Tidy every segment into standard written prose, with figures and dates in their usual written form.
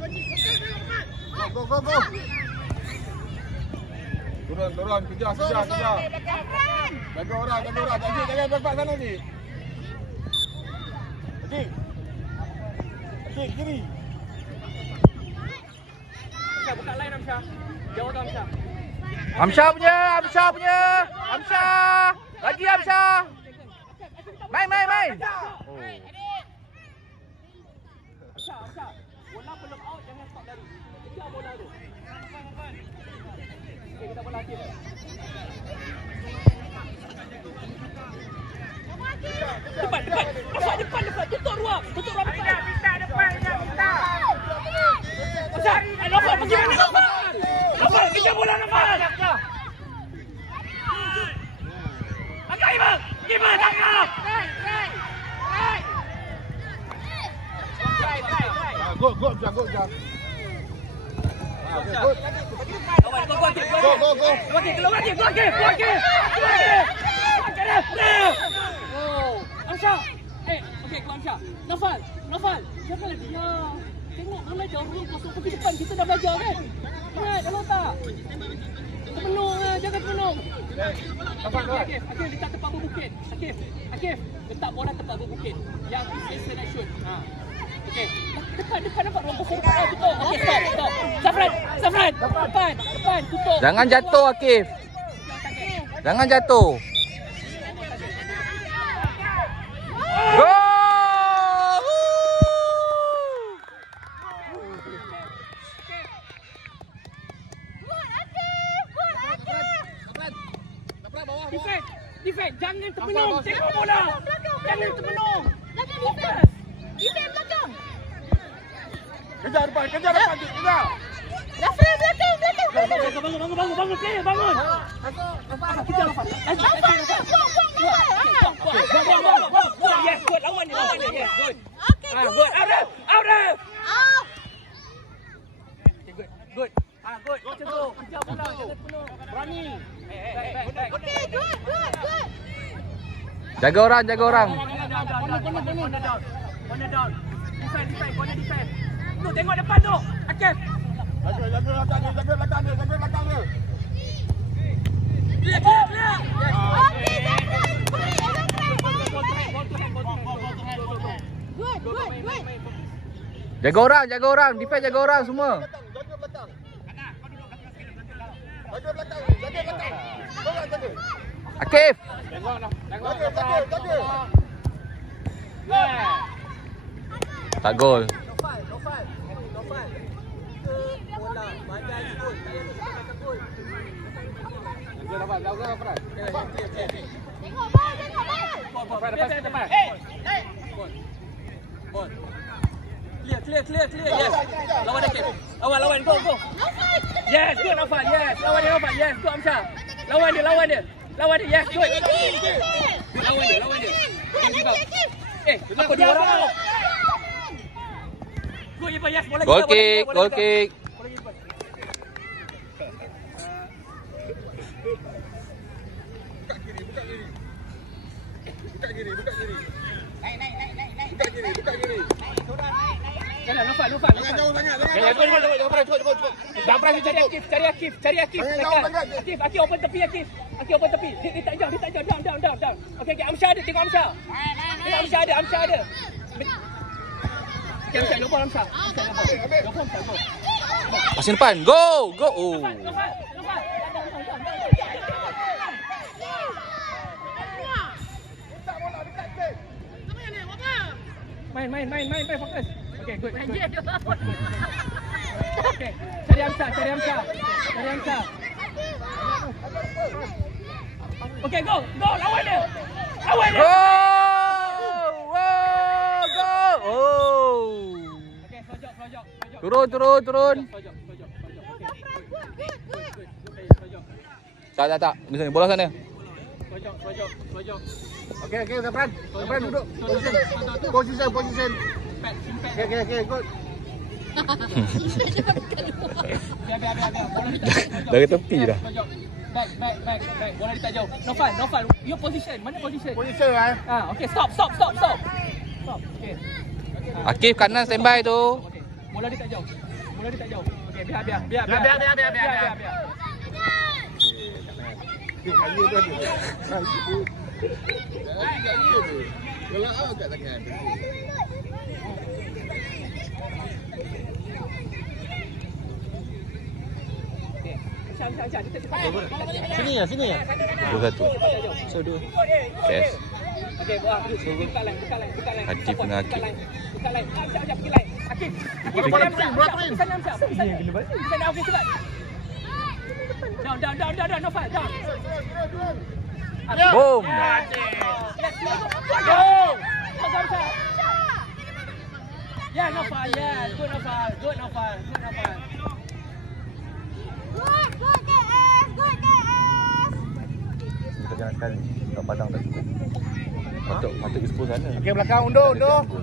Go. Turun. Kejar. Jaga orang. Jangan back sana ni. Okey, kiri. Amsyah, buka line Amsyah. Jauh tu Amsyah. Amsyah punya. Amsyah. Lagi Amsyah. Main. Oh. Amsyah. Bola belum out, jangan stop lari. Kejar bola tu. Okey, kita bola Akif. Depan. Depan. Tutup ruang depan. Minta. Amsyah, Nofal pergi mana Nofal? Nofal, kejar bola Nofal. Angkat Iman, tangkap. Go. Amsyah. Okey, Amsyah. Nofal. Jangan lagi ya. Tengok bola jauh kosong pergi depan. Kita dah belajar kan? Ingat dah tak? Terpenuh lah, jangan terpenuh. Akif, letak tempat berbukit. Akif, letak bola tempat berbukit. Yang selesa nak shoot. Okey. Depan nampak ruang kosong. Tutup. Okey, stop. Zafran. Depan, tutup. Jangan jatuh Akif. Jangan jatuh. Go! Defend. Jangan terpenuh. Tengok bola. Jangan terpenuh. Fokus. Defend belakang. Kejar depan. Kejar. Zafran belakang. Bangun player, bangun. Kita lepas. Yes, good. Lawan dia. Yes, good. Okay, good. Out there. Okay, good. Good. Macam tu. Kejar bola. Jangan penuh. Berani. Back. Okay, good. Jaga orang. Corner down. Defend. Tu tengok depan tu. Akif. Jaga belakang dia. Clear. Okay, Good. Jaga orang. Defend jaga orang semua. Jaga belakang. Jaga. Akif. Jaga. Tak gol. Nofal. Bola. Badan gol. Tak payah nak gol. Jaga. Tengok bal. Depan. Ball. Clear. Yes. Lawan Akif. Lawan. Go. Yes, good Nofal. Yes. Lawan dia Nofal. Yes, good Amsyah. Lawan dia. Yes, good. Lawan dia. Apa dia orang? Good, yes. Bola Goal kick. Buka kiri. Naik. Buka kiri. Jangan Nofal. Jangan jauh sangat. Zafran cari Akif. Akif open tepi Akif. Dia tak jauh. Down. Okey, Amsyah ada. Tengok Amsyah. Amsyah ada. Okey, Amsyah lupa Amsyah. Lupa Amsyah. Pasien depan. Go. Oh. Nofal. Main fokus. Okey, good. Okey, cari Amsyah. Okey, go, lawan dia. Go. Oh. Okey, slojok. Turun. Slojok. Tak. Di bola sana. Slojok. Okey, Zafran duduk. Position. Okey, good. Biar. Dari tepi dah. Back. Bola dia tak jauh. Nofal. Your position. Mana position? Position Okey, stop. Okey. Akif kanan standby tu. Okey. Bola dia tak jauh. Bola dia tak jauh. Okey, biar. Biar. Kaya tu ada. Kalau awak kat tangan. Sini ya. 2-1. So 2. Yes. Okey, buat. Buka lain. Hati pengakit. Buka lain. Sekejap pergi lain. Akif. Sana cepat. Okey, cepat. Down, Nofal, down. Boom. Go. Yeah, Nofal. Yeah, good Nofal. Good KS. Kita jangan sekali. Tak padang tak cukup. Patut expose sana. Okey, belakang undur.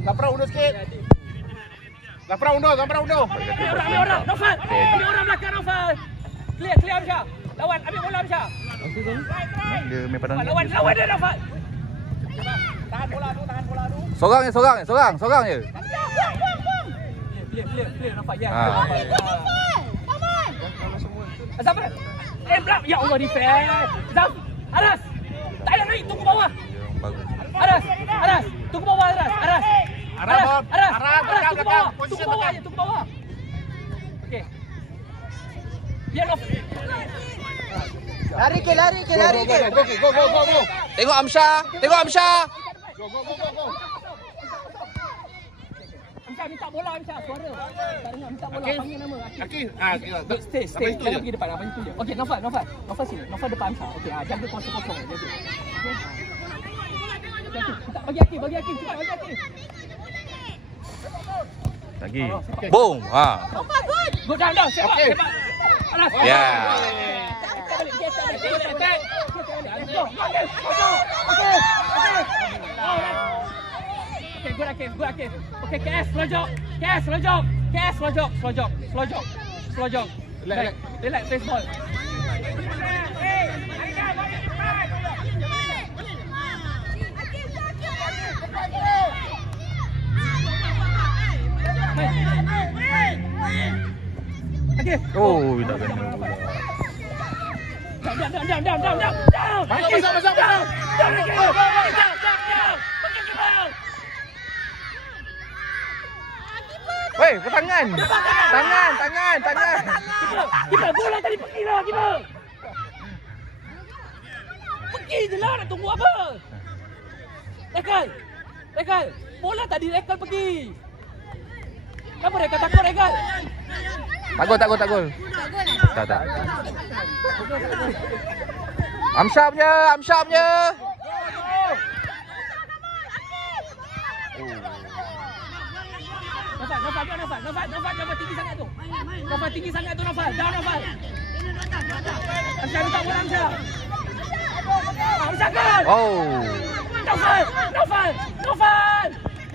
Lapra undur sikit. Lapra undur. Ambil orang, Nofal. Ambil orang belakang, Nofal. Clear Amsyar. Lawan, ambil bola Amsyar. Dia main padang. Lawan dia, Nofal. Tahan bola tu. Sorang je. Clear, Nofal. Ya. Come on. Zaf. Belak. Ya Allah, defend. Zaf. Aras. Tak payah naik, tunggu bawah. Aras. Tunggu bawah, Aras. Aras, tunggu bawah. Okey. Biar Nofal. Lari ke. Go. Tengok Amsyar. Go. Amsyar minta bola, Amsyar. Suara. Tak dengar, minta bola. Akif. Panggil nama. Akif. Stay. Jangan pergi depan. Apa itu je. Okey, Nofal sini. Nofal depan Amsyar. Okey, jaga kosong. Jaga. Bagi Akif. Cepat bagi Akif. Lagi. Boom. Good down. Sepak. Okey. Alas. Ya. Okay, good Akif. Okay, KS, slow jog. Relax, face ball. Akif. Oh, tak kena bola. Down. Masuk. Weh, ke tangan. Tangan. Kiper, bola tadi pergi lah, kiper. Pergi je lah, nak tunggu apa? Rekal. Bola tadi Rekal pergi. Kenapa Rekal takut, Rekal? Tak gol. Tak. Amsyar punya. Nofal tinggi sangat tu. Nofal. Down, Nofal. Amsyar minta bola, Amsyar. Amsyar gol. Oh.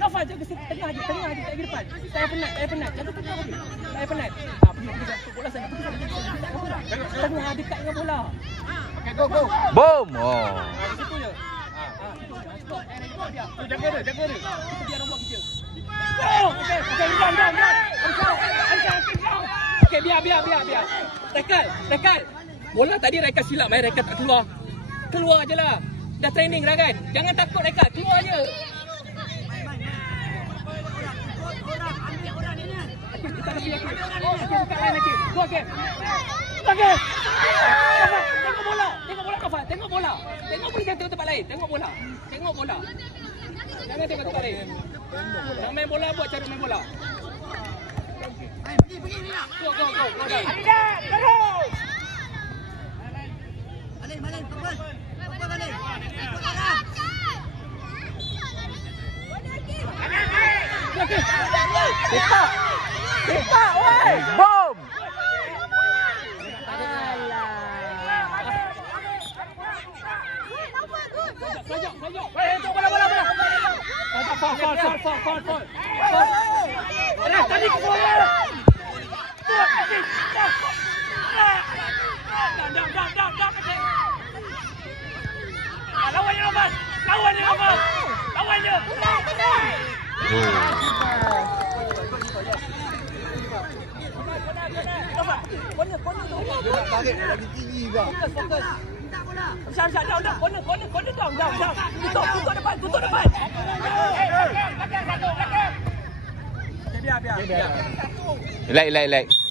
Nofal jaga tengah aja, tak pergi depan. Saya penat. Jaga tengah lagi. Saya penat. Pergi bola sana. Tengah dekat dengan bola. Okey, go. Boom. Oh. Situ je. Jaga dia. Kita biar orang buat kerja. Okey, down. Okey, biar. Rekal. Bola tadi Rekal silap, Rekal tak keluar. Keluar je lah. Dah training dah kan. Jangan takut Rekal, keluar je. Kita lebih lagi. Buka lain lagi. Go again. Tengok bola Nofal. Tengok bola. Jangan tengok tempat lain. Tengok bola. Jangan tengok tempat lain. Nak main bola, buat cara main bola. Go. Sepak, weh. Boom. Pelajak. Tengok bola. Fall. Alah, tadi ke bola. Down. Lawan dia, Nofal. Lawan dia. Fokus. Syah, down. Corner down. Tutup depan. Relax.